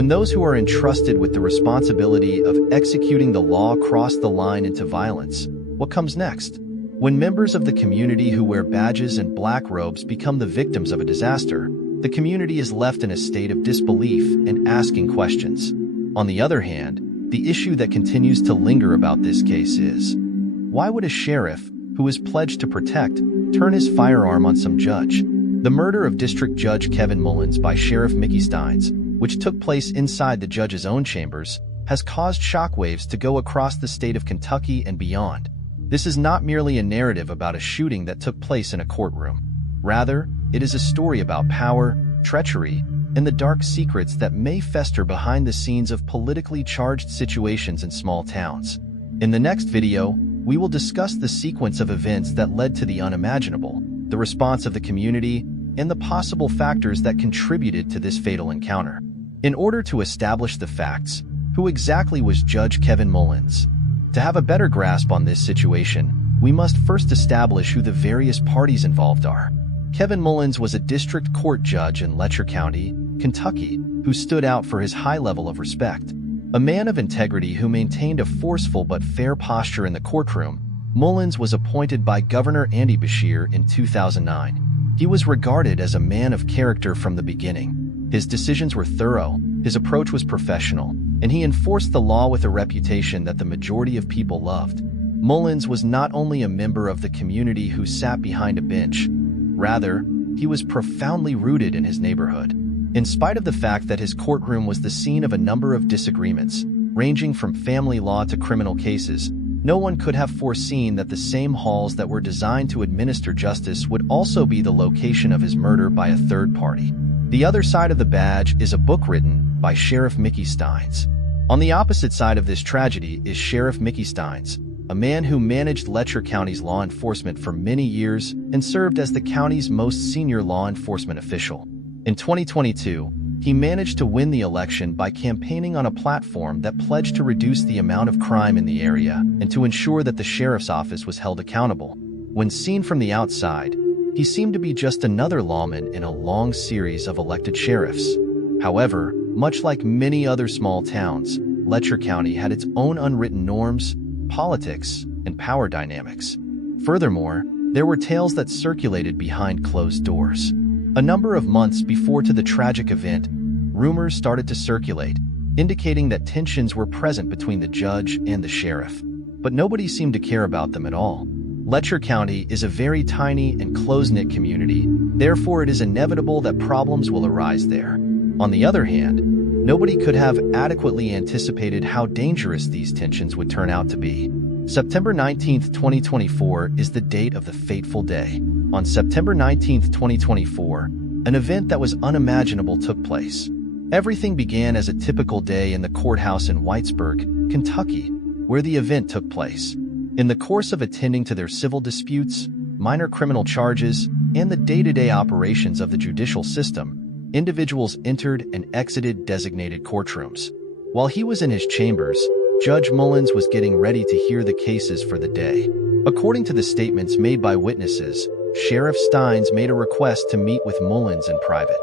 When those who are entrusted with the responsibility of executing the law cross the line into violence, what comes next? When members of the community who wear badges and black robes become the victims of a disaster, the community is left in a state of disbelief and asking questions. On the other hand, the issue that continues to linger about this case is, why would a sheriff, who is pledged to protect, turn his firearm on some judge? The murder of District Judge Kevin Mullins by Sheriff Mickey Stines, which took place inside the judge's own chambers, has caused shockwaves to go across the state of Kentucky and beyond. This is not merely a narrative about a shooting that took place in a courtroom. Rather, it is a story about power, treachery, and the dark secrets that may fester behind the scenes of politically charged situations in small towns. In the next video, we will discuss the sequence of events that led to the unimaginable, the response of the community, and the possible factors that contributed to this fatal encounter. In order to establish the facts, who exactly was Judge Kevin Mullins? To have a better grasp on this situation, we must first establish who the various parties involved are. Kevin Mullins was a district court judge in Letcher County, Kentucky, who stood out for his high level of respect. A man of integrity who maintained a forceful but fair posture in the courtroom, Mullins was appointed by Governor Andy Beshear in 2009. He was regarded as a man of character from the beginning. His decisions were thorough, his approach was professional, and he enforced the law with a reputation that the majority of people loved. Mullins was not only a member of the community who sat behind a bench, rather, he was profoundly rooted in his neighborhood. In spite of the fact that his courtroom was the scene of a number of disagreements, ranging from family law to criminal cases, no one could have foreseen that the same halls that were designed to administer justice would also be the location of his murder by a third party. The other side of the badge is a book written by Sheriff Mickey Stines. On the opposite side of this tragedy is Sheriff Mickey Stines, a man who managed Letcher County's law enforcement for many years and served as the county's most senior law enforcement official. In 2022, he managed to win the election by campaigning on a platform that pledged to reduce the amount of crime in the area and to ensure that the sheriff's office was held accountable. When seen from the outside, he seemed to be just another lawman in a long series of elected sheriffs. However, much like many other small towns, Letcher County had its own unwritten norms, politics, and power dynamics. Furthermore, there were tales that circulated behind closed doors. A number of months before the tragic event, rumors started to circulate, indicating that tensions were present between the judge and the sheriff. But nobody seemed to care about them at all. Letcher County is a very tiny and close-knit community, therefore it is inevitable that problems will arise there. On the other hand, nobody could have adequately anticipated how dangerous these tensions would turn out to be. September 19, 2024 is the date of the fateful day. On September 19, 2024, an event that was unimaginable took place. Everything began as a typical day in the courthouse in Whitesburg, Kentucky, where the event took place. In the course of attending to their civil disputes, minor criminal charges, and the day-to-day operations of the judicial system, individuals entered and exited designated courtrooms. While he was in his chambers, Judge Mullins was getting ready to hear the cases for the day. According to the statements made by witnesses, Sheriff Stines made a request to meet with Mullins in private.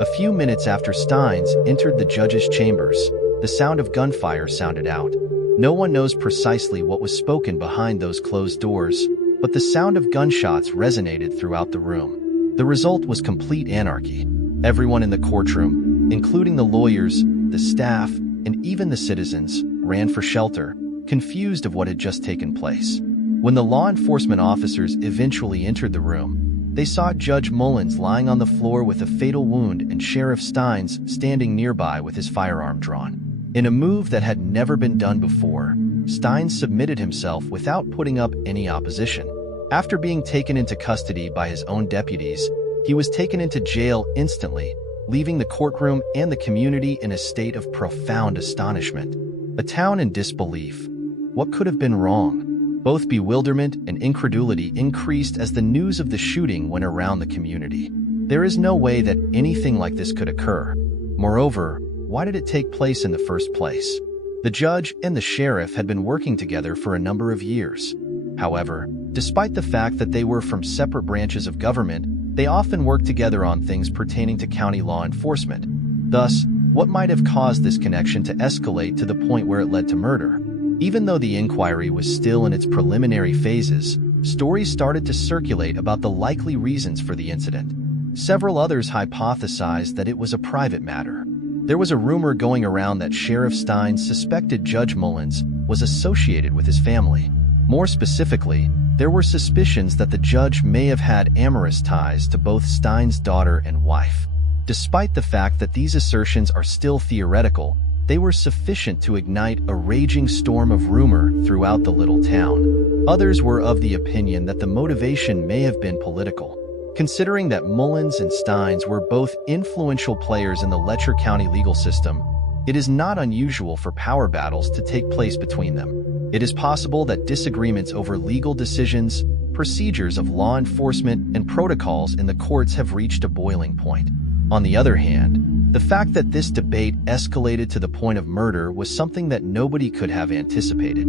A few minutes after Stines entered the judge's chambers, the sound of gunfire sounded out. No one knows precisely what was spoken behind those closed doors, but the sound of gunshots resonated throughout the room. The result was complete anarchy. Everyone in the courtroom, including the lawyers, the staff, and even the citizens, ran for shelter, confused of what had just taken place. When the law enforcement officers eventually entered the room, they saw Judge Mullins lying on the floor with a fatal wound and Sheriff Stines standing nearby with his firearm drawn. In a move that had never been done before, Stines submitted himself without putting up any opposition. After being taken into custody by his own deputies, he was taken into jail instantly, leaving the courtroom and the community in a state of profound astonishment. A town in disbelief. What could have been wrong? Both bewilderment and incredulity increased as the news of the shooting went around the community. There is no way that anything like this could occur. Moreover, why did it take place in the first place? The judge and the sheriff had been working together for a number of years. However, despite the fact that they were from separate branches of government, they often worked together on things pertaining to county law enforcement. Thus, What might have caused this connection to escalate to the point where it led to murder? Even though the inquiry was still in its preliminary phases, stories started to circulate about the likely reasons for the incident. Several others hypothesized that it was a private matter. There was a rumor going around that Sheriff Stines suspected Judge Mullins was associated with his family. More specifically, there were suspicions that the judge may have had amorous ties to both Stines' daughter and wife. Despite the fact that these assertions are still theoretical, they were sufficient to ignite a raging storm of rumor throughout the little town. Others were of the opinion that the motivation may have been political. Considering that Mullins and Stines were both influential players in the Letcher County legal system, it is not unusual for power battles to take place between them. It is possible that disagreements over legal decisions, procedures of law enforcement, and protocols in the courts have reached a boiling point. On the other hand, the fact that this debate escalated to the point of murder was something that nobody could have anticipated.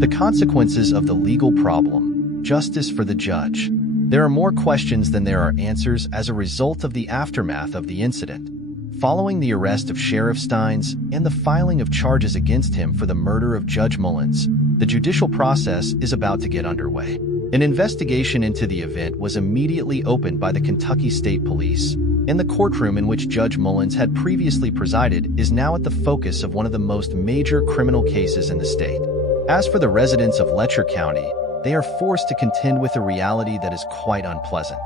The consequences of the legal problem, justice for the judge. There are more questions than there are answers as a result of the aftermath of the incident. Following the arrest of Sheriff Stines and the filing of charges against him for the murder of Judge Mullins, the judicial process is about to get underway. An investigation into the event was immediately opened by the Kentucky State Police, and the courtroom in which Judge Mullins had previously presided is now at the focus of one of the most major criminal cases in the state. As for the residents of Letcher County, they are forced to contend with a reality that is quite unpleasant.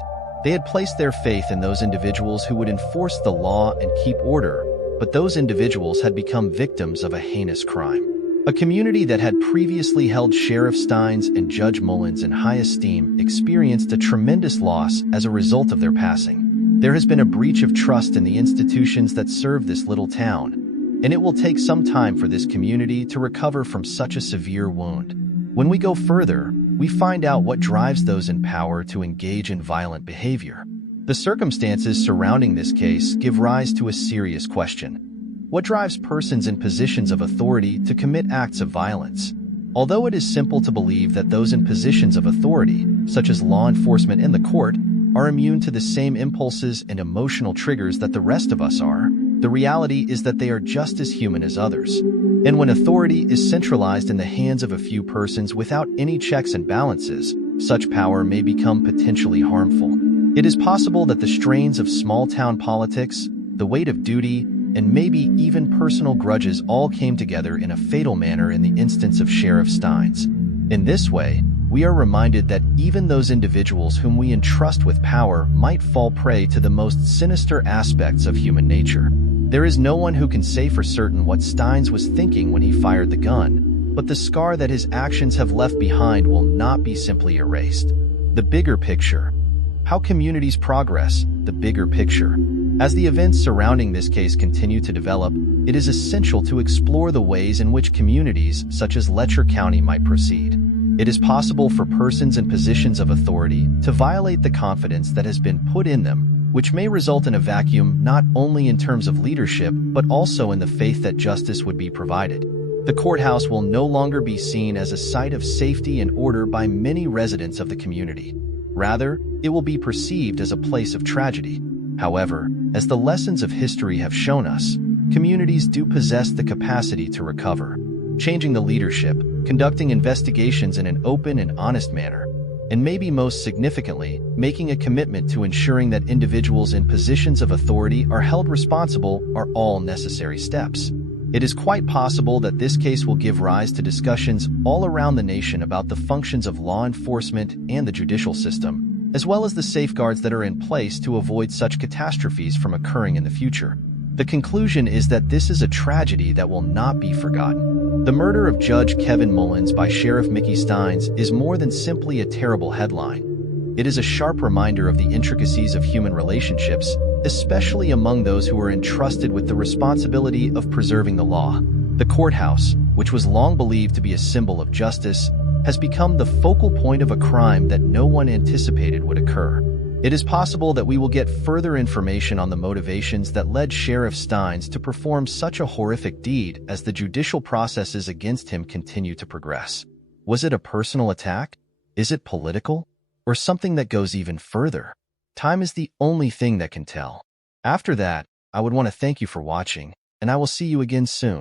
They had placed their faith in those individuals who would enforce the law and keep order, but those individuals had become victims of a heinous crime. A community that had previously held Sheriff Stines and Judge Mullins in high esteem experienced a tremendous loss as a result of their passing. There has been a breach of trust in the institutions that serve this little town, and it will take some time for this community to recover from such a severe wound. When we go further, we find out what drives those in power to engage in violent behavior. The circumstances surrounding this case give rise to a serious question. What drives persons in positions of authority to commit acts of violence? Although it is simple to believe that those in positions of authority, such as law enforcement and the court, are immune to the same impulses and emotional triggers that the rest of us are, the reality is that they are just as human as others. And when authority is centralized in the hands of a few persons without any checks and balances, such power may become potentially harmful. It is possible that the strains of small-town politics, the weight of duty, and maybe even personal grudges all came together in a fatal manner in the instance of Sheriff Stines. In this way, we are reminded that even those individuals whom we entrust with power might fall prey to the most sinister aspects of human nature. There is no one who can say for certain what Stines was thinking when he fired the gun, but the scar that his actions have left behind will not be simply erased. The bigger picture. How communities progress, the bigger picture. As the events surrounding this case continue to develop, it is essential to explore the ways in which communities such as Letcher County might proceed. It is possible for persons in positions of authority to violate the confidence that has been put in them, which may result in a vacuum not only in terms of leadership, but also in the faith that justice would be provided. The courthouse will no longer be seen as a site of safety and order by many residents of the community. Rather, it will be perceived as a place of tragedy. However, as the lessons of history have shown us, communities do possess the capacity to recover. Changing the leadership, conducting investigations in an open and honest manner, and maybe most significantly, making a commitment to ensuring that individuals in positions of authority are held responsible are all necessary steps. It is quite possible that this case will give rise to discussions all around the nation about the functions of law enforcement and the judicial system, as well as the safeguards that are in place to avoid such catastrophes from occurring in the future. The conclusion is that this is a tragedy that will not be forgotten. The murder of Judge Kevin Mullins by Sheriff Mickey Stines is more than simply a terrible headline. It is a sharp reminder of the intricacies of human relationships, especially among those who are entrusted with the responsibility of preserving the law. The courthouse, which was long believed to be a symbol of justice, has become the focal point of a crime that no one anticipated would occur. It is possible that we will get further information on the motivations that led Sheriff Stines to perform such a horrific deed as the judicial processes against him continue to progress. Was it a personal attack? Is it political? Or something that goes even further? Time is the only thing that can tell. After that, I would want to thank you for watching, and I will see you again soon.